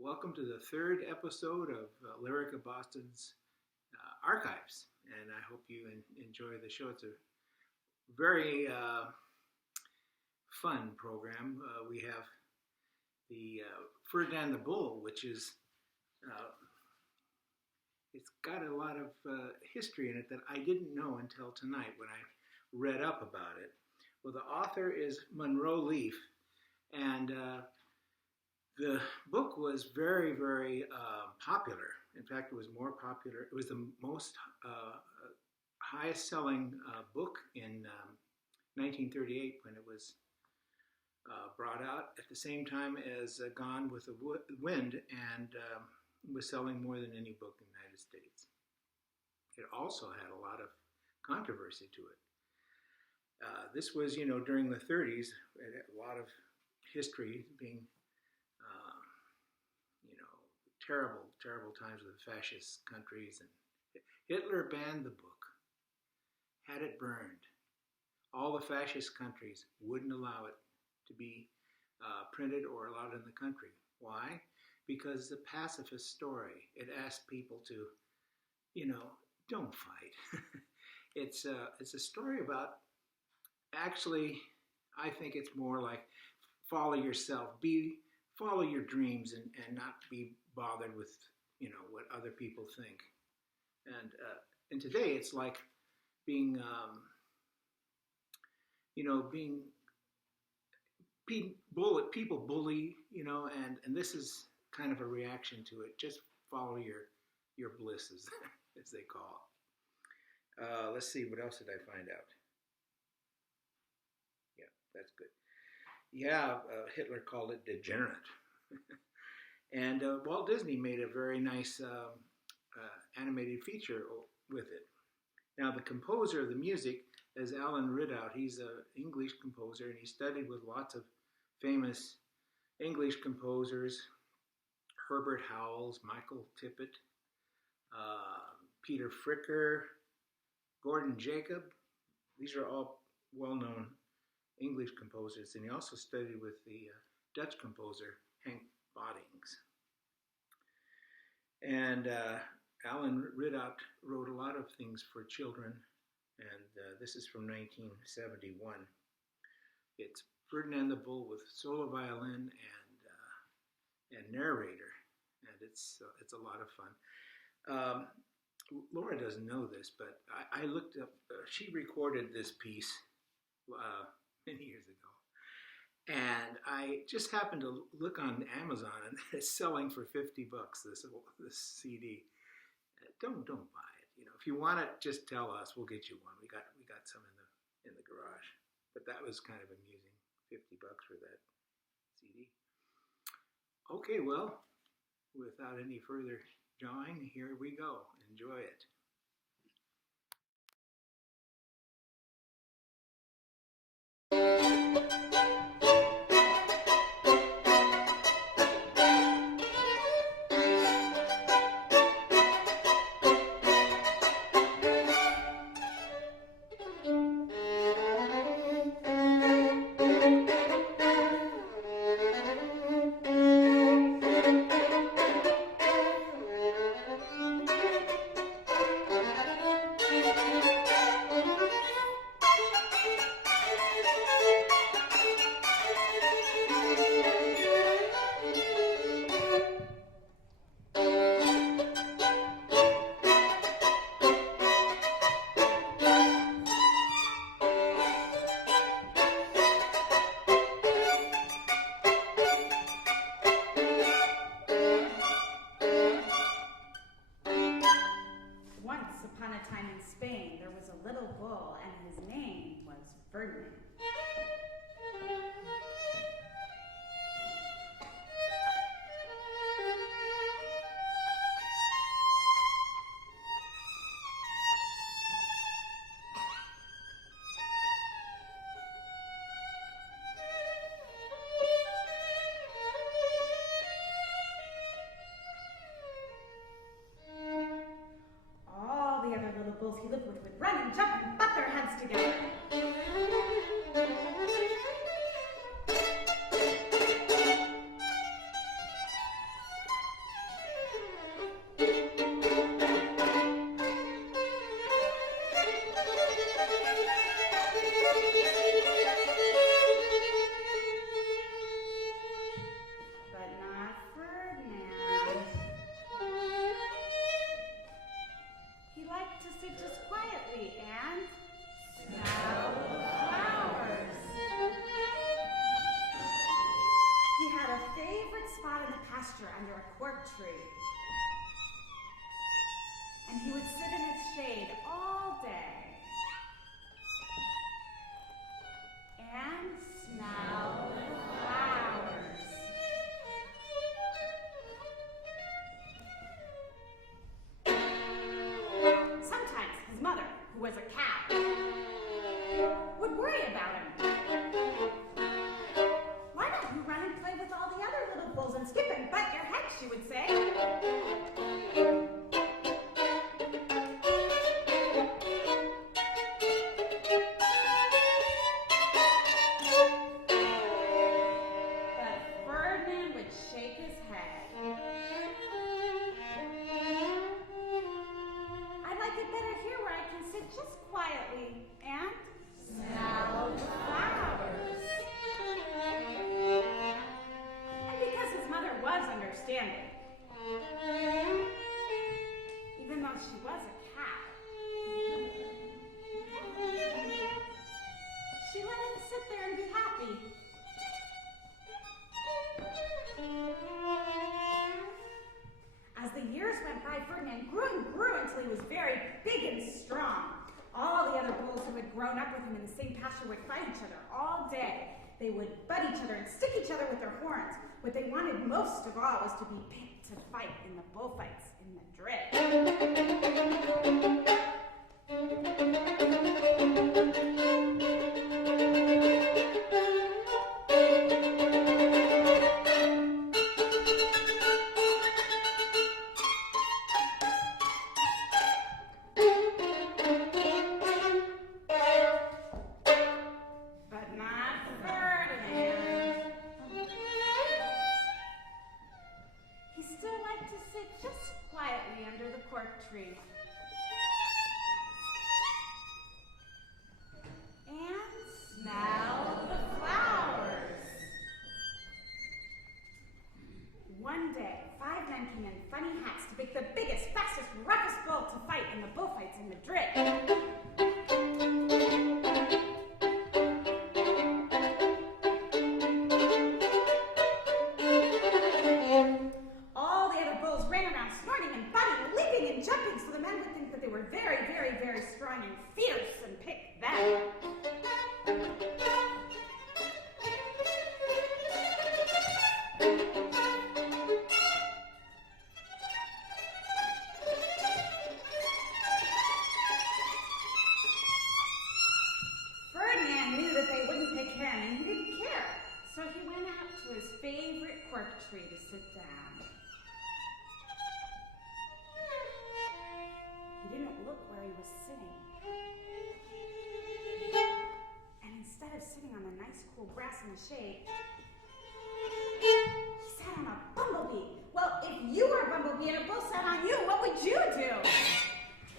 Welcome to the third episode of Lyrica Boston's Archives, and I hope you enjoy the show. It's a very fun program. We have the Ferdinand the Bull, which is it's got a lot of history in it that I didn't know until tonight when I read up about it. Well, the author is Monroe Leaf, and the book was very, very popular. In fact, it was more popular. It was the most highest-selling book in 1938 when it was brought out, at the same time as Gone with the Wind, and was selling more than any book in the United States. It also had a lot of controversy to it. This was, during the 30s, it had a lot of history being terrible, terrible times with the fascist countries, and Hitler banned the book, had it burned. All the fascist countries wouldn't allow it to be printed or allowed in the country. Why? Because it's a pacifist story. It asked people to, don't fight. It's a story about, actually, I think it's more like follow yourself, follow your dreams, and not be bothered with, what other people think. And today it's like being, people bully, and this is kind of a reaction to it. Just follow your bliss, as they call it. Let's see, what else did I find out? Yeah, that's good. Yeah, Hitler called it degenerate. And Walt Disney made a very nice animated feature with it. Now, the composer of the music is Alan Ridout. He's an English composer, and he studied with lots of famous English composers: Herbert Howells, Michael Tippett, Peter Fricker, Gordon Jacob. These are all well-known English composers, and he also studied with the Dutch composer Hank Boddings. And Alan Ridout wrote a lot of things for children, and this is from 1971. It's Ferdinand the Bull with solo violin and narrator, and it's a lot of fun. Laura doesn't know this, but I looked up. She recorded this piece many years ago, and I just happened to look on Amazon, and it's selling for $50. This CD. Don't buy it. If you want it, just tell us. We'll get you one. We got some in the garage. But that was kind of amusing. $50 for that CD. Okay, well, without any further jawing, here we go. Enjoy it. Ferdinand. All the other little bulls he lived with would run and jump and butt their heads together. spot in the pasture under a cork tree. And he would sit in its shade all day and smell the flowers. Sometimes his mother, who was a cow, would worry about him. Why don't you run and play with all the other little bulls and skip and butt your head, she would say. But Ferdinand would shake his head. I like it better here where I can sit just quietly and smell the flowers. And because his mother was understanding, even though she was a cow, she let him sit there and be happy. As the years went by, Ferdinand grew and grew until he was very big and strong. All the other bulls who had grown up with him in the same pasture would fight each other all day. They would butt each other and stick each other with their horns. What they wanted most of all was to be picked to fight in the bullfights in Madrid. But not Ferdinand. He still liked to sit just quietly under the cork tree. And smell the flowers. One day, 5 men came in funny hats to pick the biggest, fastest, roughest bull to fight in the bullfights in Madrid. All the other bulls ran around snorting and butting, leaping and jumping so the men would think that they were very, very, very strong and fierce and pick them. Ferdinand knew that they wouldn't pick him, and he didn't care. So he went out to his favorite cork tree to sit down. He didn't look where he was sitting. And instead of sitting on the nice cool grass in the shade, he sat on a bumblebee. Well, if you were a bumblebee and a bull sat on you, what would you do?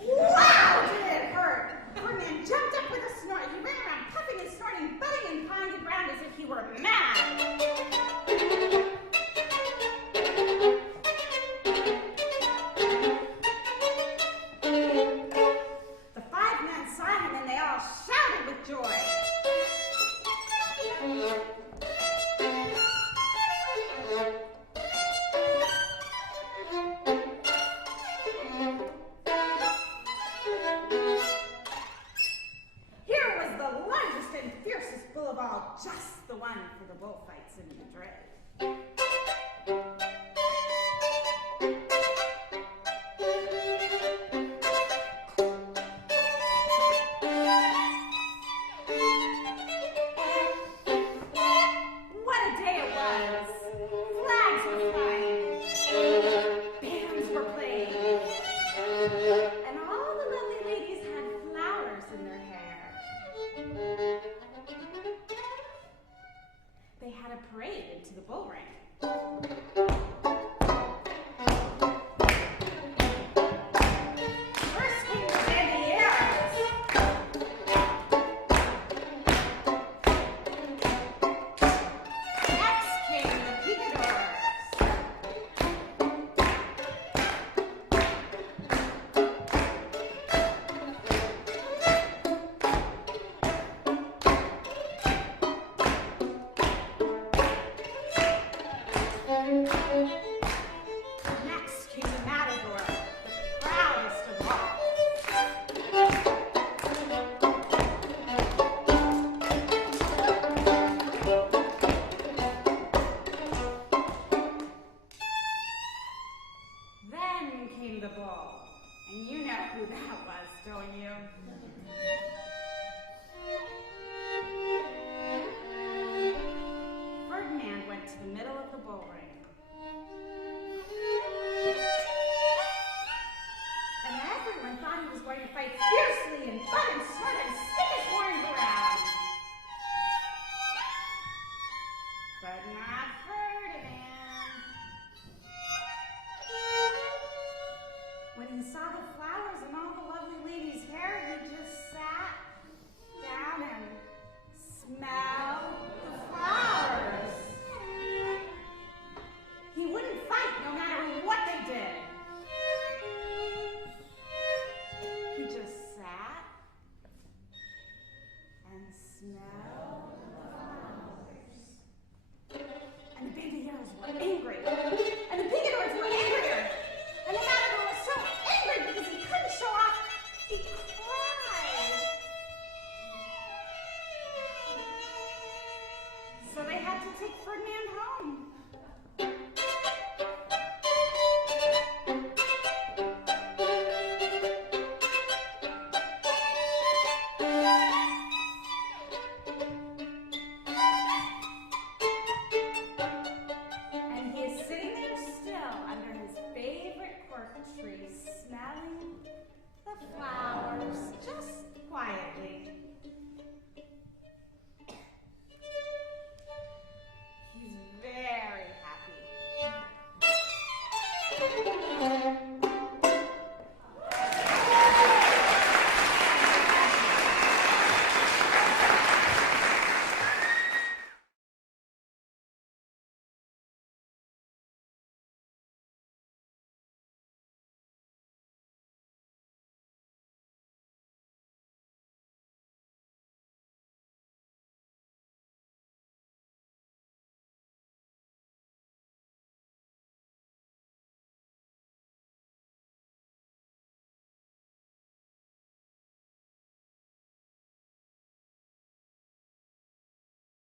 Wow, did it hurt! Ferdinand jumped up with a snort. He ran around puffing and snorting, butting and pawing the ground as if he were mad. The 5 men saw him and they all shouted with joy. Here was the largest and fiercest bull of all, just the one for the bullfights in Madrid. What a day it was! Flags were flying, bands were playing, and all the lovely ladies had flowers in their hair. They had a parade into the bull ring. First came the bandilleros. Next came the picadors. the bull ring. And everyone thought he was going to fight fiercely and butt and sweat and stick his horns around. But not Ferdinand. When he saw the flowers and all the lovely ladies' hair, he just sat down and smelled the flowers. He wouldn't fight no matter what they did. He just sat and smelled the flowers. And the bandilleros were angry.